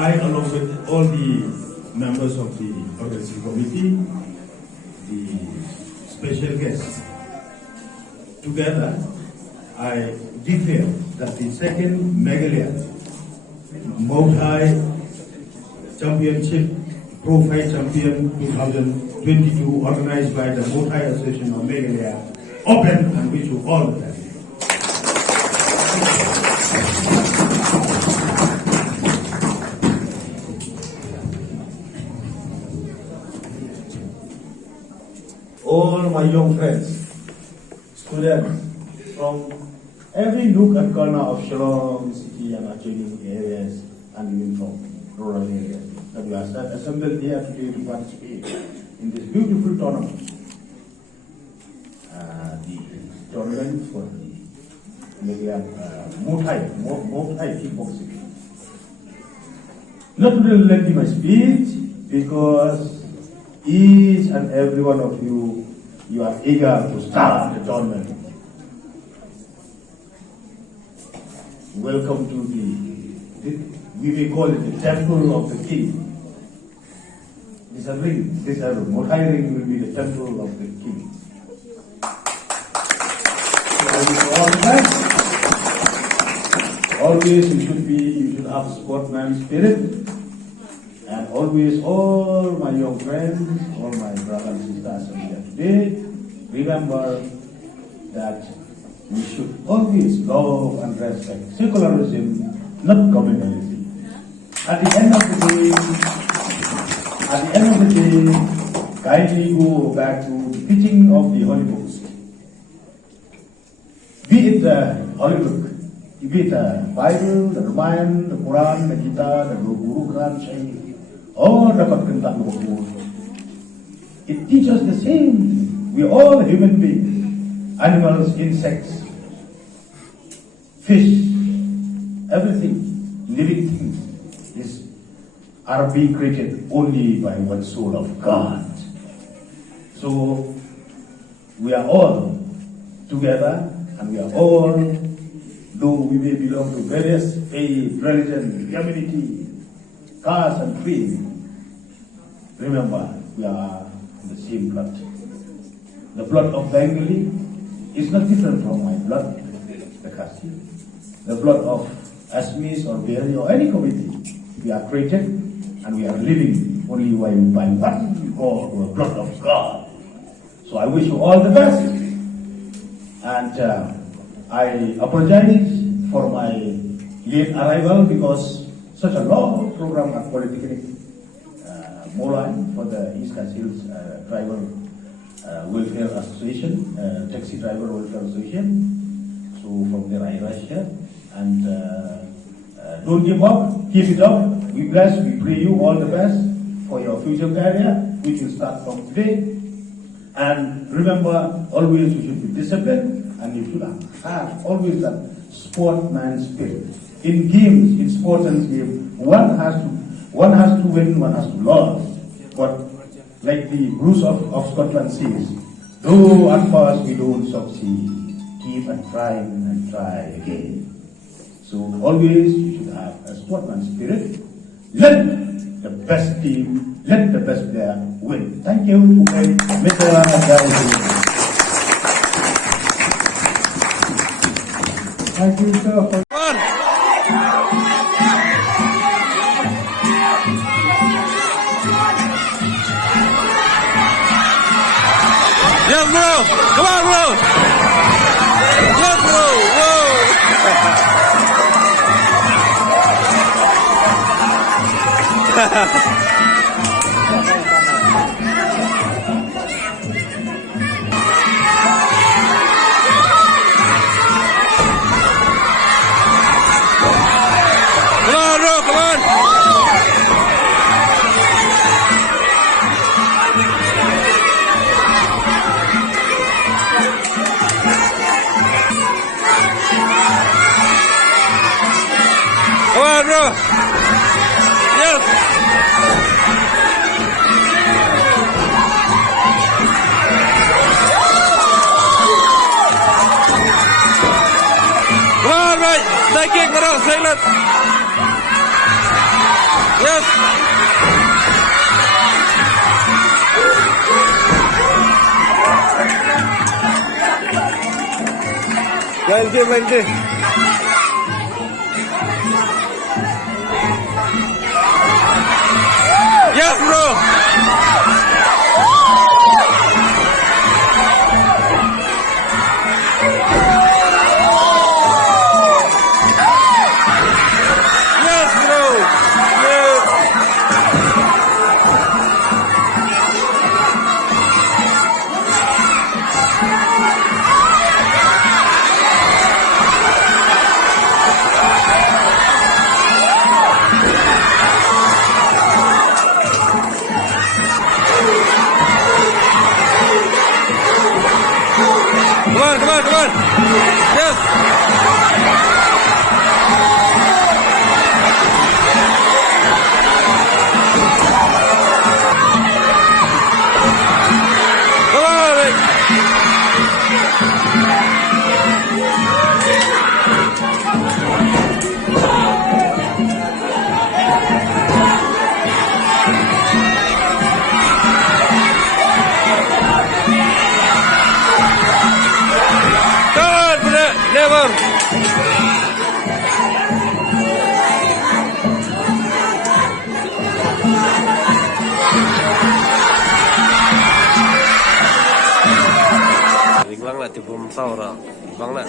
I, along with all the members of the organizing committee, the special guests, together, I declare that the second Meghalaya Mauythai Championship Pro Fight Champion 2022, organized by the Mauythai Association of Meghalaya, open, and wish you all the best. All my young friends, students from every nook and corner of Shillong city and adjoining areas, and even from rural areas, that we are assembled here today to participate in this beautiful tournament. The tournament for the Mauythai kickboxing. Not to lengthen my speech, because each and every one of you are eager to start the tournament. Welcome to we may call it the temple of the king. This Mauythai ring will be the temple of the king. Always you should have sportsman spirit, and always all my young friends, all my brothers and sisters here today, remember that we should always love and respect secularism, not communalism. At the end of the day, kindly go back to the teaching of the Holy Books. Be it the Holy Book, be it the Bible, the Ramayana, the Quran, the Gita, the Guru Granth Sahib, or the Bhagavad. It teaches the same thing. We are all human beings, animals, insects, fish, everything, living things are being created only by one soul of God. So we are all together, and we are all, though we may belong to various faith, religion, community, caste and creed, remember we are the same blood. The blood of Bengali is not different from my blood, Rikhasi. The blood of Asmis or Beri or any community. We are created and we are living only by what we call the blood of God. So I wish you all the best. And I apologize for my late arrival, because such a long program at Polytechnic Mauythai for the East Coast Hills Driver Welfare Association, Taxi Driver Welfare Association. So from there I rush here, and don't give up, keep it up. We bless, we pray you all the best for your future career, which will start from today. And remember, always you should be disciplined, and you should have always that sportsman spirit. In games, in sports and games, one has to win, one has to lose. But like the Bruce of Scotland says, though at first we don't succeed, keep on trying and try again. So always you should have a sportsman spirit. Let the best team, let the best player win. Thank you, Mr. Thank you, sir. Yes, bro. Come on, bro. Yes, bro. Whoa. Come on, bro. Yes. Come on, right. Stay kick, bro. Stay left. Yes. Main game. Yes, bro. Yes, bro. Yes. Come on. Yes. Come on. Come on, never. Bang lah tipu mesau lah, bang lah.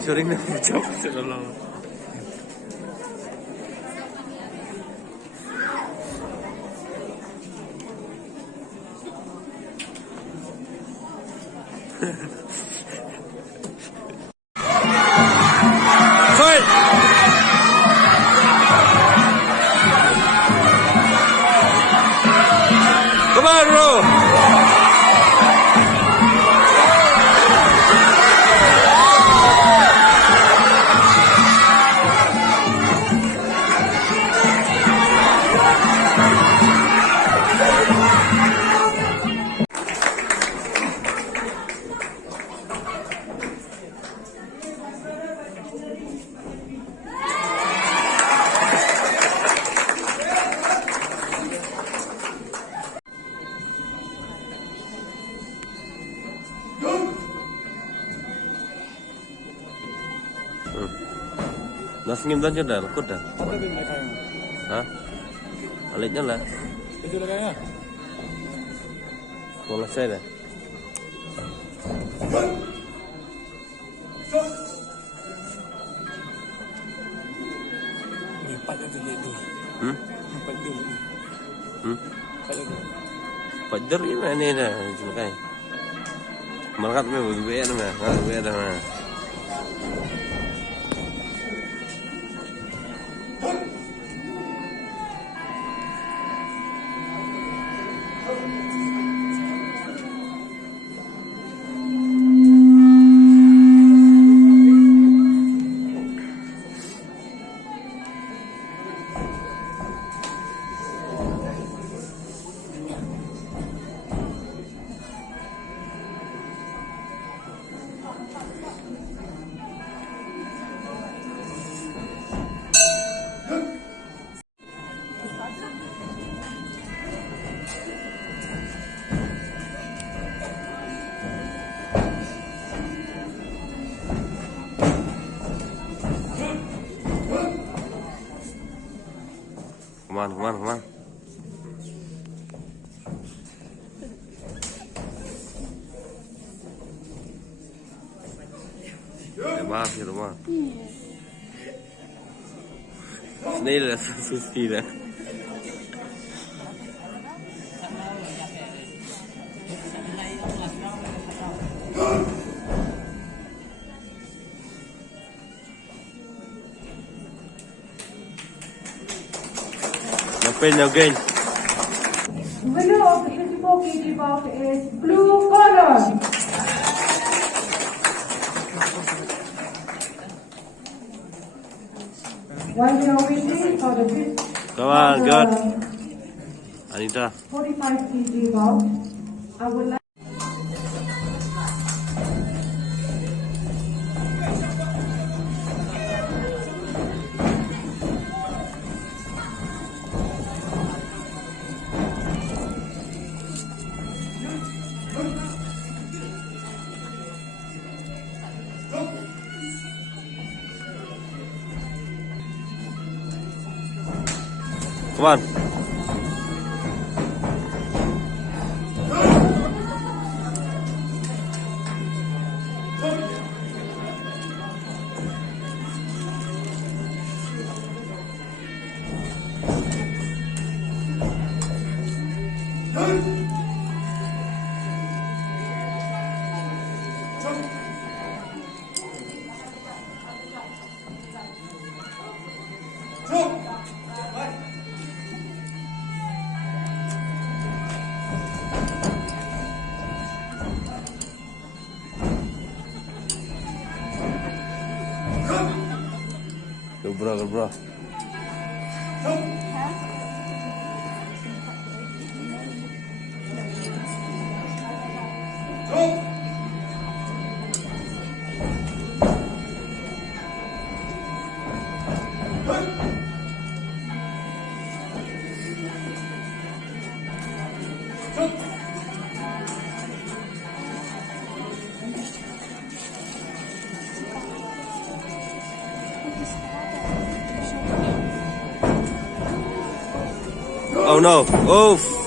Sering nak macam selalu. Fight! Come on, bro! Nasi ngim dan dah, kau dah. Hah? Aliknya lah. Itu lah kaya. Bola saya dah. Ni empat dah tu. Empat dulu. Empat dulu. Pajar ini mana dah? Cuma kaya. Mangkat me bagi bayar me, bayar dah me. Come on. Maaf ya rumah. Snail lah, susi lah. Ngapain again? Winner of the 54 kg bout is blue color. While we are waiting for the fifth, Come on, good. Anita. 45 kg bout, I would like. Come on. Go bro, go bro. Oh no! Oof!